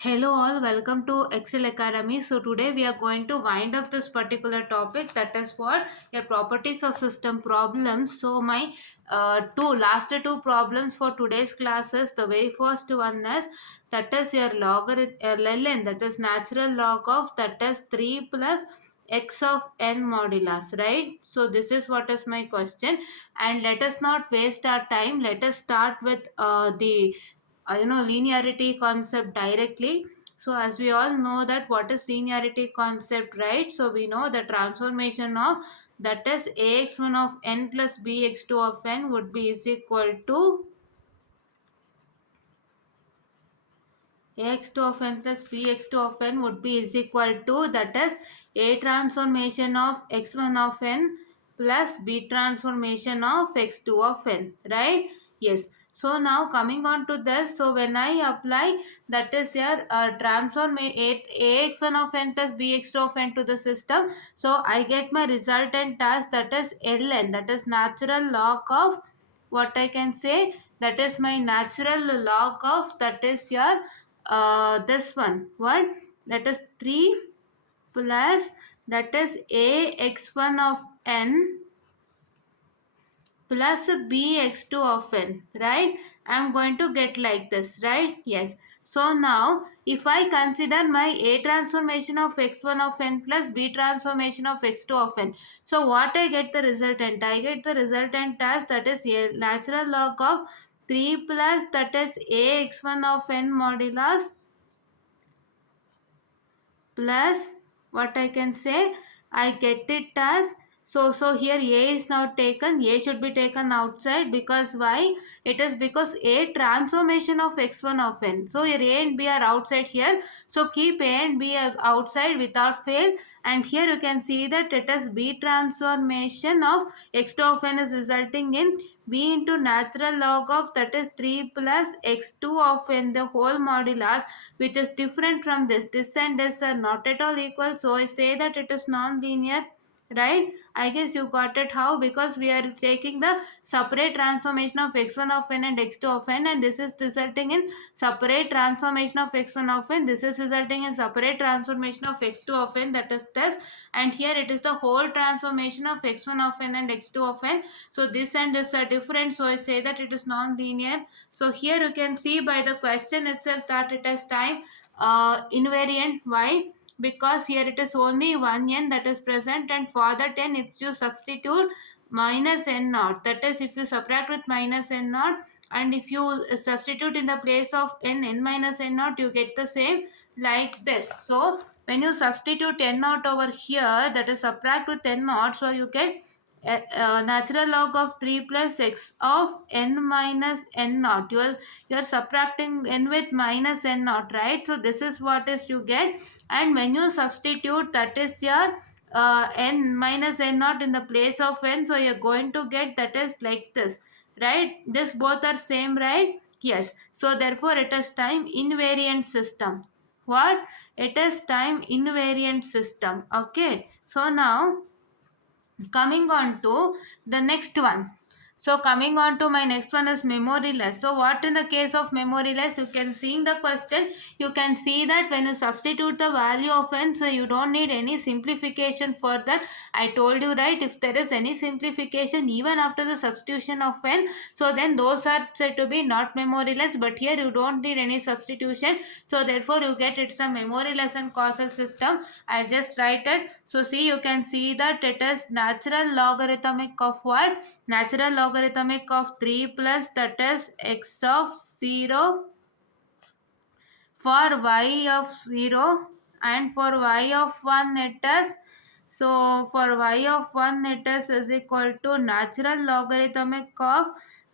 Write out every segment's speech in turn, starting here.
Hello all, welcome to Excel Academy. So today we are going to wind up this particular topic, that is what your properties of system problems. So my last two problems for today's classes. The very first one is that is your logarithm ln, that is natural log of, that is 3 plus x of n modulus, right? So this is what is my question, and let us not waste our time. Let us start with the linearity concept directly. So as we all know that what is linearity concept, right? So we know the transformation of, that is ax1 of n plus bx2 of n would be is equal to ax2 of n plus bx2 of n would be is equal to, that is a transformation of x1 of n plus b transformation of x2 of n, right? Yes. So now coming on to this, so when I apply, that is here transform ax1 of n plus bx2 of n to the system, so I get my resultant as, that is ln, that is natural log of, what I can say, that is my natural log of, that is your this one, what, that is 3 plus, that is a x1 of n plus bx2 of n, right? I'm going to get like this, right? Yes. So now if I consider my a transformation of x1 of n plus b transformation of x2 of n, so what I get the resultant? I get the resultant as, that is a natural log of 3 plus, that is a x1 of n modulus plus, what I can say, I get it as, so here a is now taken, a should be taken outside, because why? It is because a transformation of x1 of n, so here a and b are outside here, so keep a and b outside without fail, and here you can see that it is b transformation of x2 of n is resulting in b into natural log of, that is 3 plus x2 of n the whole modulus, which is different from this. This and this are not at all equal, so I say that it is non-linear, right? I guess you got it how, because we are taking the separate transformation of x1 of n and x2 of n, and this is resulting in separate transformation of x1 of n, this is resulting in separate transformation of x2 of n, that is this, and here it is the whole transformation of x1 of n and x2 of n. So this and this are different, so I say that it is non-linear. So here you can see by the question itself that it is time invariant. Why? Because here it is only one n that is present, and for that n, if you substitute minus n naught, that is if you subtract with minus n naught, and if you substitute in the place of n minus n naught, you get the same like this. So when you substitute n naught over here, that is subtract with n naught, so you get natural log of 3 plus x of n minus n naught. You are subtracting n with minus n naught, right? So this is what is you get, and when you substitute, that is your n minus n naught in the place of n, so you're going to get, that is like this, right? This both are same, right? Yes. So therefore it is time invariant system. What? It is time invariant system. Okay. So now coming on to the next one. So coming on to my next one is memoryless. So what in the case of memoryless, you can see in the question, you can see that when you substitute the value of n, so you don't need any simplification for that. I told you, right, if there is any simplification even after the substitution of n, so then those are said to be not memoryless, but here you don't need any substitution, so therefore you get it's a memoryless and causal system. I just write it. So see, you can see that it is natural logarithmic of what? Natural logarithmic of 3 plus, that is x of 0 for y of 0, and for y of 1 it is, so for y of 1 it is equal to natural logarithmic of,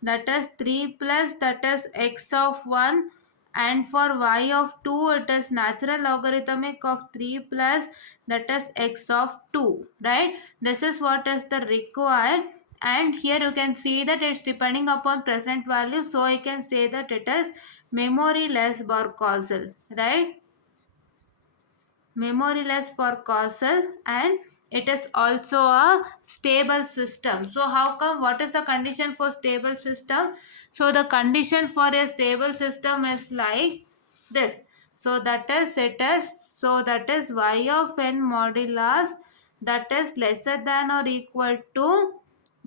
that is 3 plus, that is x of 1, and for y of 2 it is natural logarithmic of 3 plus, that is x of 2, right? This is what is the required, and here you can see that it's depending upon present value, so I can say that it is memoryless bar causal, right? Memoryless for causal, and it is also a stable system. So how come, what is the condition for stable system? So the condition for a stable system is like this. So that is it is, so that is y of n modulus that is lesser than or equal to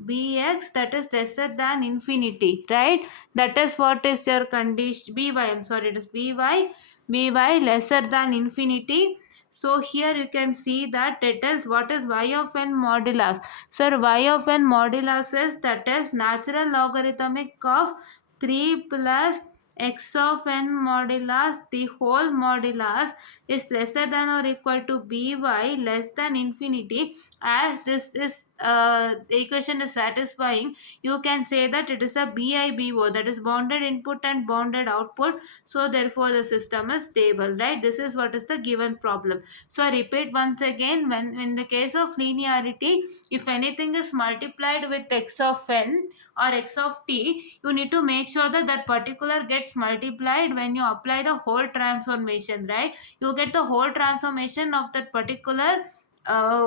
bx that is lesser than infinity, right? That is what is your condition. By, I'm sorry, it is by lesser than infinity. So here you can see that it is what is y of n modulus. Sir, y of n modulus is that is natural logarithmic of 3 plus x of n modulus the whole modulus is lesser than or equal to by less than infinity. As this is the equation is satisfying, you can say that it is a BIBO, that is bounded input and bounded output. So therefore the system is stable, right? This is what is the given problem. So I repeat once again, when in the case of linearity, if anything is multiplied with x of n or x of t, you need to make sure that that particular gets multiplied when you apply the whole transformation, right? You get the whole transformation of that particular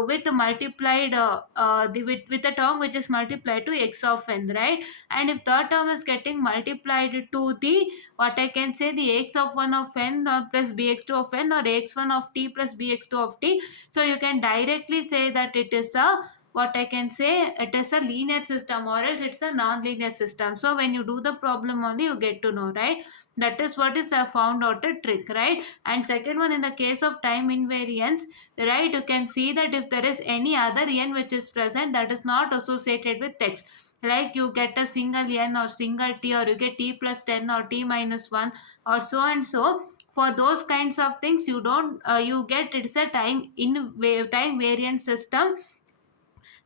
with multiplied with a term which is multiplied to x of n, right? And if that term is getting multiplied to the what I can say the x(1) of n or plus bx2 of n or x1 of t plus bx2 of t, so you can directly say that it is a what I can say, it is a linear system or else it's a non-linear system. So when you do the problem only you get to know, right? That is what is found out a trick, right? And second one, in the case of time invariance, right, you can see that if there is any other n which is present that is not associated with x, like you get a single n or single t, or you get t plus 10 or t minus 1 or so and so, for those kinds of things you don't you get it's a time variant system.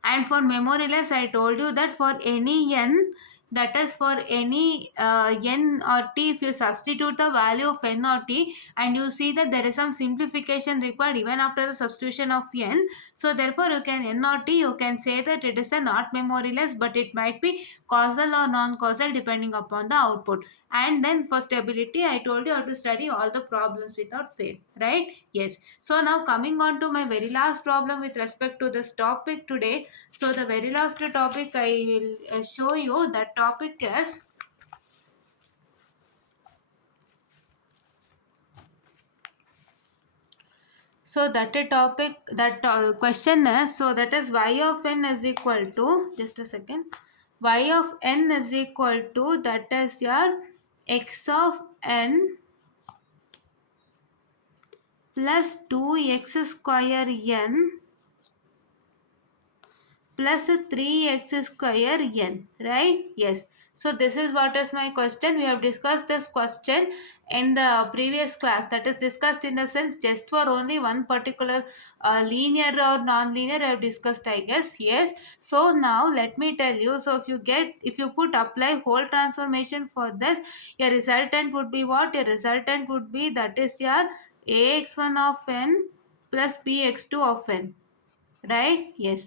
And for memoryless, I told you that for any n, that is for any n or t, if you substitute the value of n or t and you see that there is some simplification required even after the substitution of n, so therefore you can n or t, you can say that it is a not memoryless, but it might be causal or non-causal depending upon the output. And then for stability, I told you how to study all the problems without fail, right? Yes. So now coming on to my very last problem with respect to this topic today. So the very last topic I will show you, that topic is, so that a topic, that question is, so that is y of n is equal to, just a second, y of n is equal to that is your x of n plus 2x square n plus 3x square n, right? Yes. So this is what is my question. We have discussed this question in the previous class, that is discussed in the sense just for only one particular linear or non-linear I have discussed, I guess. Yes. So now let me tell you, so if you put apply whole transformation for this, your resultant would be what? Your resultant would be that is your ax1 of n plus bx2 of n, right? Yes.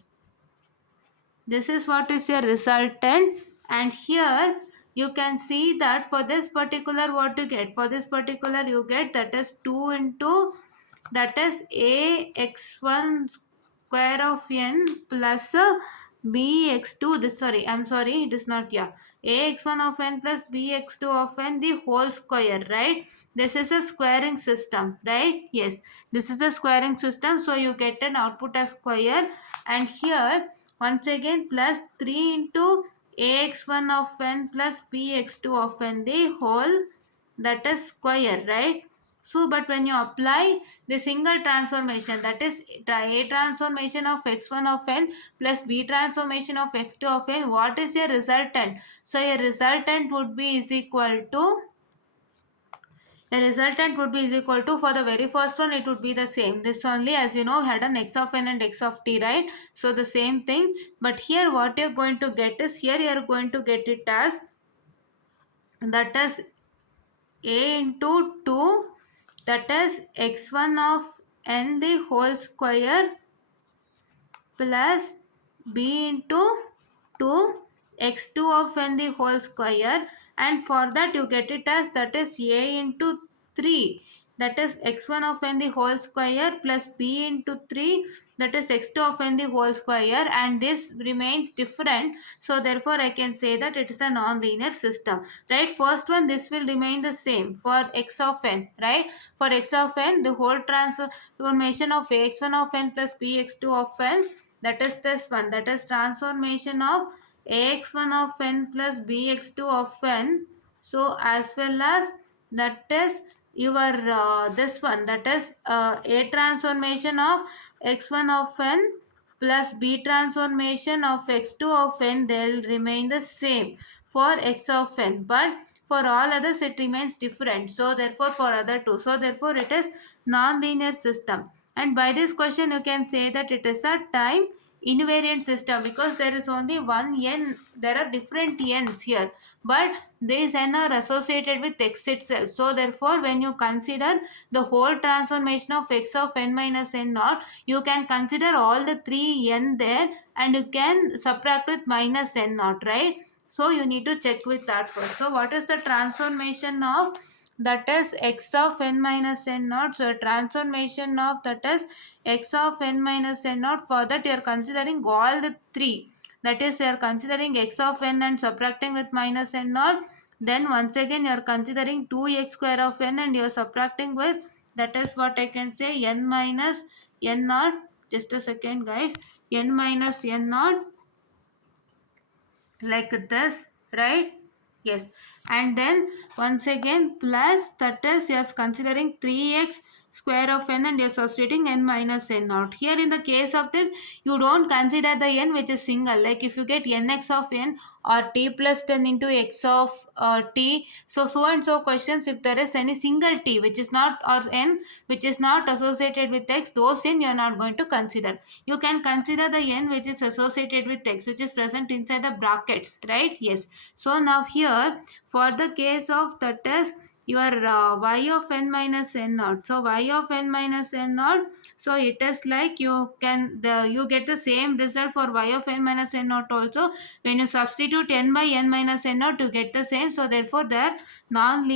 This is what is your resultant, and here you can see that for this particular what you get, for this particular you get that is 2 into that is a x1 square of n plus bx2, this, sorry, I'm sorry, it is not, yeah, ax1 of n plus bx2 of n the whole square, right? This is a squaring system, right? Yes, this is a squaring system, so you get an output as square. And here once again plus 3 into ax1 of n plus bx2 of n the whole, that is square, right? So but when you apply the single transformation, that is a transformation of x1 of n plus b transformation of x2 of n, what is your resultant? So your resultant would be is equal to, the resultant would be is equal to, for the very first one it would be the same, this only, as you know, had an x of n and x of t, right? So the same thing, but here what you're going to get is, here you're going to get it as that is a into 2, that is x1 of n the whole square plus b into 2 x2 of n the whole square, and for that you get it as that is a into 3, that is x1 of n the whole square plus b into 3, that is x2 of n the whole square, and this remains different. So therefore I can say that it is a non-linear system, right? First one, this will remain the same for x of n, right? For x of n, the whole transformation of ax1 of n plus bx2 of n, that is this one, that is transformation of ax1 of n plus bx2 of n. So as well as that is your this one, that is a transformation of x1 of n plus b transformation of x2 of n, they'll remain the same for x of n, but for all others it remains different. So therefore for other two, so therefore it is non-linear system. And by this question you can say that it is a time invariant system, because there is only one n, there are different n's here, but these n are associated with x itself. So therefore when you consider the whole transformation of x of n minus n naught, you can consider all the three n there and you can subtract with minus n naught, right? So you need to check with that first. So what is the transformation of, that is x of n minus n naught? So transformation of that is x of n minus n naught, for that you are considering all the three, that is you are considering x of n and subtracting with minus n naught, then once again you are considering 2x square of n and you are subtracting with, that is what I can say, n minus n naught. Just a second guys, n minus n naught, like this, right? Yes. And then once again plus, that is yes, considering 3x square of n and you're substituting n minus n naught. Here in the case of this, you don't consider the n which is single, like if you get nx of n or t plus 10 into x of t, so and so questions, if there is any single t which is not, or n which is not associated with x, those n you are not going to consider. You can consider the n which is associated with x, which is present inside the brackets, right? Yes. So now here for the case of that is your y of n minus n naught. So y of n minus n naught, so it is like you can you get the same result for y of n minus n naught also. When you substitute n by n minus n naught, you get the same. So therefore their time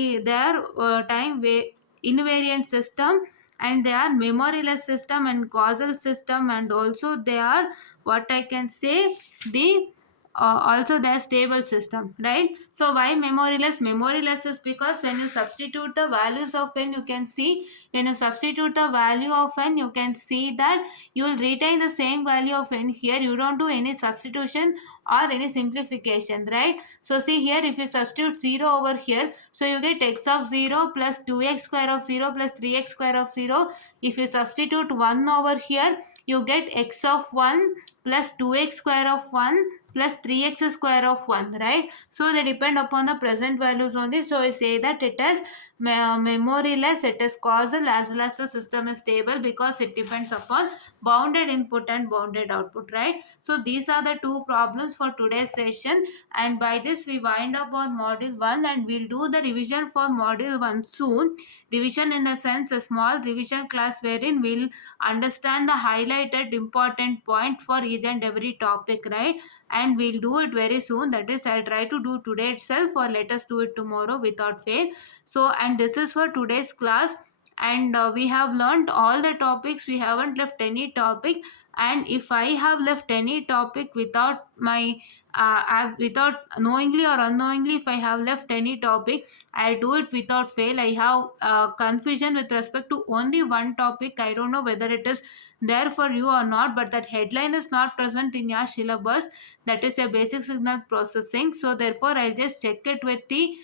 invariant system, and they are memoryless system and causal system, and also they are what I can say, the also their stable system, right? So why memoryless? Memoryless is because when you substitute the values of n, you can see, when you substitute the value of n, you can see that you will retain the same value of n here. You don't do any substitution or any simplification, right? So see here, if you substitute 0 over here, so you get x of 0 plus 2x square of 0 plus 3x square of 0. If you substitute 1 over here, you get x of 1 plus 2x square of 1 plus 3x square of 1, right? So they depend upon the present values only. So I say that it is memoryless, it is causal, as well as the system is stable, because it depends upon bounded input and bounded output, right? So these are the two problems for today's session, and by this we wind up on module 1, and we'll do the revision for module 1 soon. Revision in a sense, a small revision class wherein we'll understand the highlighted important point for each and every topic, right? And we'll do it very soon, that is I'll try to do today itself, or let us do it tomorrow without fail. So, and this is for today's class, and we have learned all the topics, we haven't left any topic. And if I have left any topic without my without knowingly or unknowingly, if I have left any topic, I'll do it without fail. I have confusion with respect to only one topic. I don't know whether it is there for you or not, but that headline is not present in your syllabus, that is a basic signal processing. So therefore I'll just check it with the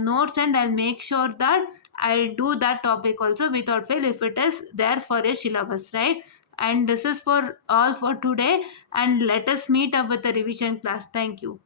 notes, and I'll make sure that I'll do that topic also without fail if it is there for a syllabus, right? And this is for all for today, and let us meet up with the revision class. Thank you.